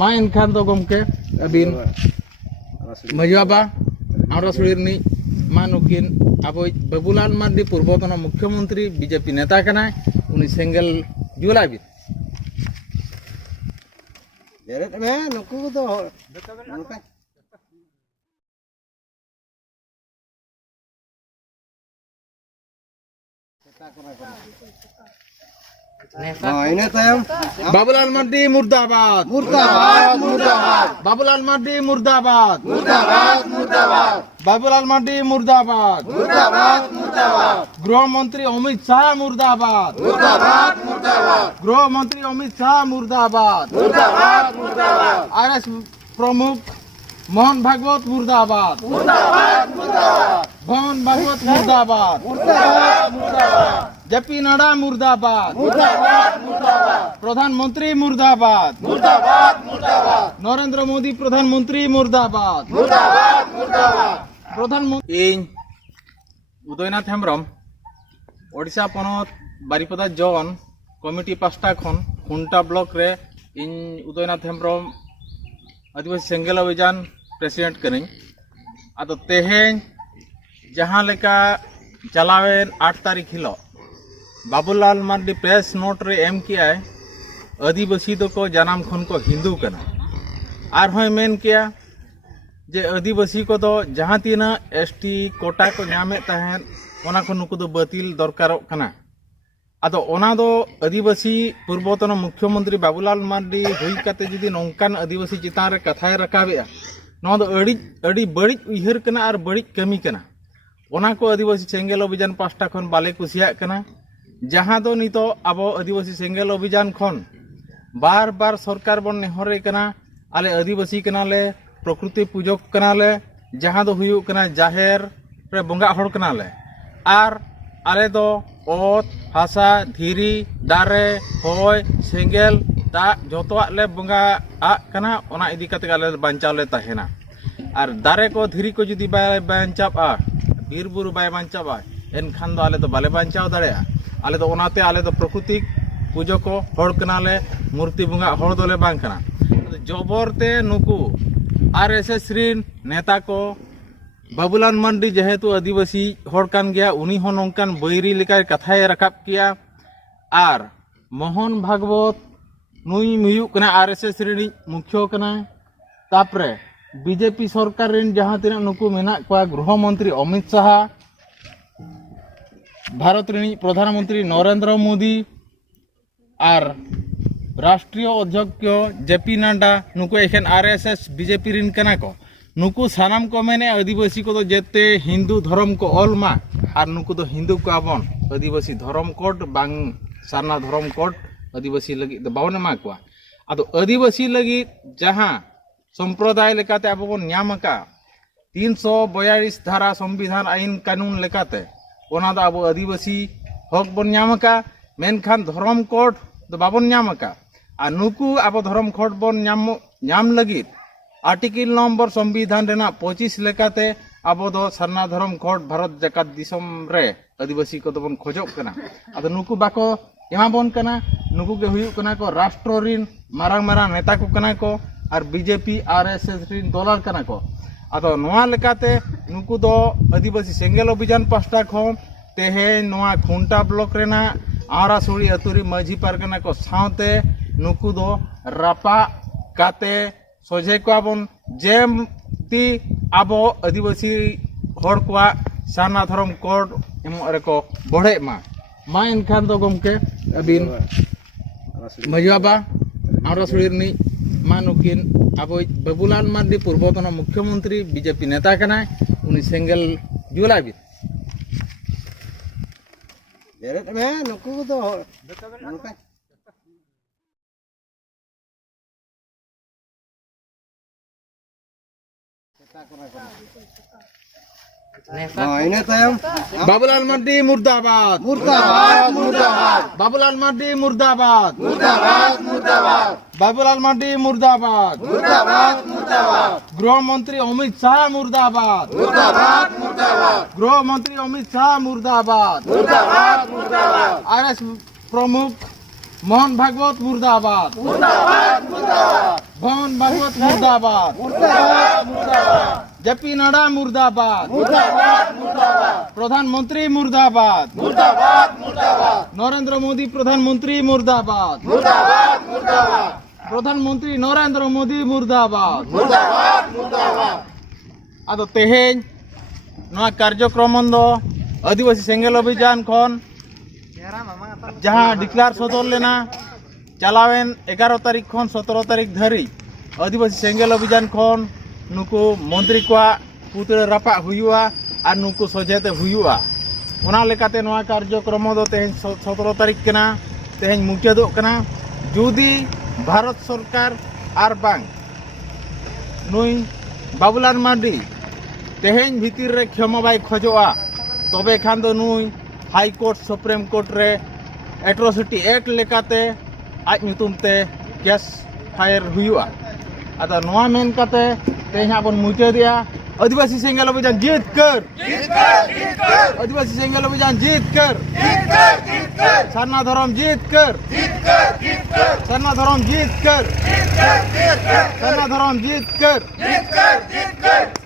मा एनखान दो गमके अबिन मजुआबा आमरासुड़ी रनी मा नुकिन अब बाबूलाल मार्डी पूर्वतन मुख्यमंत्री बीजेपी नेता कना उनी सेंगल जुला बिन जेरेट में नुकु दो ini tayam बाबूलाल मार्डी मुर्दाबाद मुर्दाबाद मुर्दाबाद बाबूलाल मार्डी मुर्दाबाद मुर्दाबाद मुर्दाबाद बाबूलाल मार्डी मुर्दाबाद मुर्दाबाद मुर्दाबाद गृह मंत्री अमित शाह मुर्दाबाद मुर्दाबाद मुर्दाबाद गृह मंत्री अमित शाह मुर्दाबाद मुर्दाबाद मुर्दाबाद आरएस प्रमुख मोहन भागवत मुर्दाबाद मुर्दाबाद मुर्दाबाद मोहन भागवत मुर्दाबाद मुर्दाबाद मुर्दाबाद जेपी नड्डा मुर्दाबाद मुर्दाबाद मुर्दाबाद प्रधानमंत्री मुर्दाबाद मुर्दाबाद मुर्दाबाद नरेंद्र मोदी प्रधानमंत्री मुर्दाबाद मुर्दाबाद मुर्दाबाद प्रधानमंत्री उदयनाथ हेम्ब्रम ओडिशा पनत बारिपदा जोन कमिटी पास्टा खन खुंटा ब्लॉक रे इन उदयनाथ हेम्ब्रम आदिवासी सेंगल अभियान प्रेसिडेंट करें आदो तेहें जहाँ लेका चलावेन 8 तारीख हिलो बाबूलाल मार्डी प्रेस नोट रे एम किया आदिवासी दो को जनाम खन को हिंदू कना आर होय मेन किया जे आदिवासी को दो जहाँ तीना एसटी कोटा को नामे तहन ओना को नुकु दो बातिल दरकारो कना आदो ओना दो आदिवासी पूर्वतन मुख्यमंत्री बाबूलाल मार्डी हुई काते जुदी नौकान आदिवासी चितान रे कथाय रकाबेआ नो दो अड़ी बड़ी उइहर कना और बड़ी कमी कना ओना को आदिवासी सेंगल अभियान पास्टा खन बाले कुसिया कना जहाँ दो नितो अब आदिवासी सेंगल अभियान खन बार बार सरकार बन नेहरे कना आले आदिवासी कनाले प्रकृति पूजक कनाले जहाँ दो हुयु कना जाहेर रे बंगा हड़ कनाले आर आले दो ओत हासा धीरी दारे होय सेंगल दा जतोआ ले बंगा आ कना ओना इदी कते आले बांचाव ले तहेना आर दारे को धीरी को जुदी बाय बांचावा बीर बुरु बाय बांचावा एनखान दो आले दो बाले बांचाव दाड़ेया आले दो ओनाते आले दो प्रकृतिक पूजको हड़ कनाले मूर्ति बंगा हड़ दोले बांग कना जबरते नुकु आरएसएस रिन नेता को बाबूलाल मार्डी जेहेतु आदिवासी हड़ कान गया उनी हो नौकान बैरी लेका कथाय रकाब किया आर मोहन भागवत नुई मुयु कना आरएसएस रिन मुख्य कना तापरे बीजेपी सरकार रिन जहाँ तीना नुकु मेना कोआ गृह मंत्री अमित शाह भारत रिन प्रधानमंत्री नरेंद्र मोदी आर राष्ट्रीय अध्यक्ष जेपी नड्डा नुकु एखेन आरएसएस बीजेपी रिन कना को नुकु सानाम को मेने आदिवासी को तो जेते हिंदू धर्म को ऑलमा और नुकु तो हिंदू को आबन आदिवासी धर्म कोड बांग सारना धर्म कोड आदिवासी लगी तो बावन मा को आदो आदिवासी लगी जहां संप्रदाय लेकाते अब बन न्यामका 342 धारा संविधान आईन कानून लेकाते ओना दा अब आदिवासी हक बन न्यामका मेनखान धर्म कोड तो बाबन न्यामका आ नुकु अब धर्म कोड बन न्याम लगी आर्टिकल नम्बर संविधान रेना 25 लेकाते अब दो सरना धर्म कोड भारत जकात दिसम रे आदिवासी को तो बन खोजोक कना आदो नुकु बाको एमा बन कना नुकु के हुयु कना को राष्ट्र रिन मारांग मारांग नेता को कना को और बीजेपी आरएसएस रिन दलाल कना को आदो नोआ लेकाते नुकु दो आदिवासी सेंगल अभियान पास्टा खो तेहे नोआ खुंटा ब्लॉक रेना आरासुड़ी अतुरी माझी पारगना को साथे नुकु दो रापा काते सोझे को आबन जेमती आबो आदिवासी हर को सारना धर्म कोड को बढ़े मा एनखान दो गमके अबिन मजुआबा आमरासुड़ी रनी मा नुकिन अब बाबूलाल मार्डी पूर्वतन मुख्यमंत्री बीजेपी नेता कना उनी सेंगल जुला बिन जेरेट में नुकु दो ini tayam बाबूलाल मार्डी मुर्दाबाद मुर्दाबाद मुर्दाबाद बाबूलाल मार्डी मुर्दाबाद मुर्दाबाद मुर्दाबाद बाबूलाल मार्डी मुर्दाबाद मुर्दाबाद मुर्दाबाद गृह मंत्री अमित शाह मुर्दाबाद मुर्दाबाद मुर्दाबाद गृह मंत्री अमित शाह मुर्दाबाद मुर्दाबाद मुर्दाबाद आरएस प्रमुख मोहन भागवत मुर्दाबाद मुर्दाबाद मुर्दाबाद भवन भागवत मुर्दाबाद, मुर्दाबाद मुर्दाबाद, जेपी नड्डा मुर्दाबाद, मुर्दाबाद मुर्दाबाद, प्रधानमंत्री मुर्दाबाद, मुर्दाबाद मुर्दाबाद, नरेंद्र मोदी प्रधानमंत्री मुर्दाबाद, मुर्दाबाद मुर्दाबाद, प्रधानमंत्री नरेंद्र मोदी मुर्दाबाद। मुर्दाबाद मुर्दाबाद। आदो तेहेन नवा कार्यक्रम दो आदिवासी सेंगेल अभियान खन जहाँ डिक्लार सदर लेना चलावेन 11 तारीख खन 17 तारीख धरी आदिवासी सेंगेल अभियान खन नुकु मंत्री को पुतले रापा हुआ और नुकु सजेते हुआ ओना लेकाते नवा कार्यक्रम दो तेहेन 17 तारीख केना तेहेन मुचादो कना जुदी भारत सरकार आर बांग नुई बाबुलाल मार्डी तेहेन भीतर रे क्षमा बाय खोजोआ तबे खान दो नुई हाई कोर्ट सुप्रीम कोर्ट रे एट्रोसिटी एक्ट लेकाते आज ᱧᱩᱛᱩᱢ ते केस फायर हुआ अदा नवा मेन काते तेहेन आपन मुचादिया आदिवासी सेंगेल अभियान जीत कर आदिवासी सेंगेल अभियान जीत कर सरना धर्म जीत कर सरना धर्म जीत कर सरना धर्म जीत कर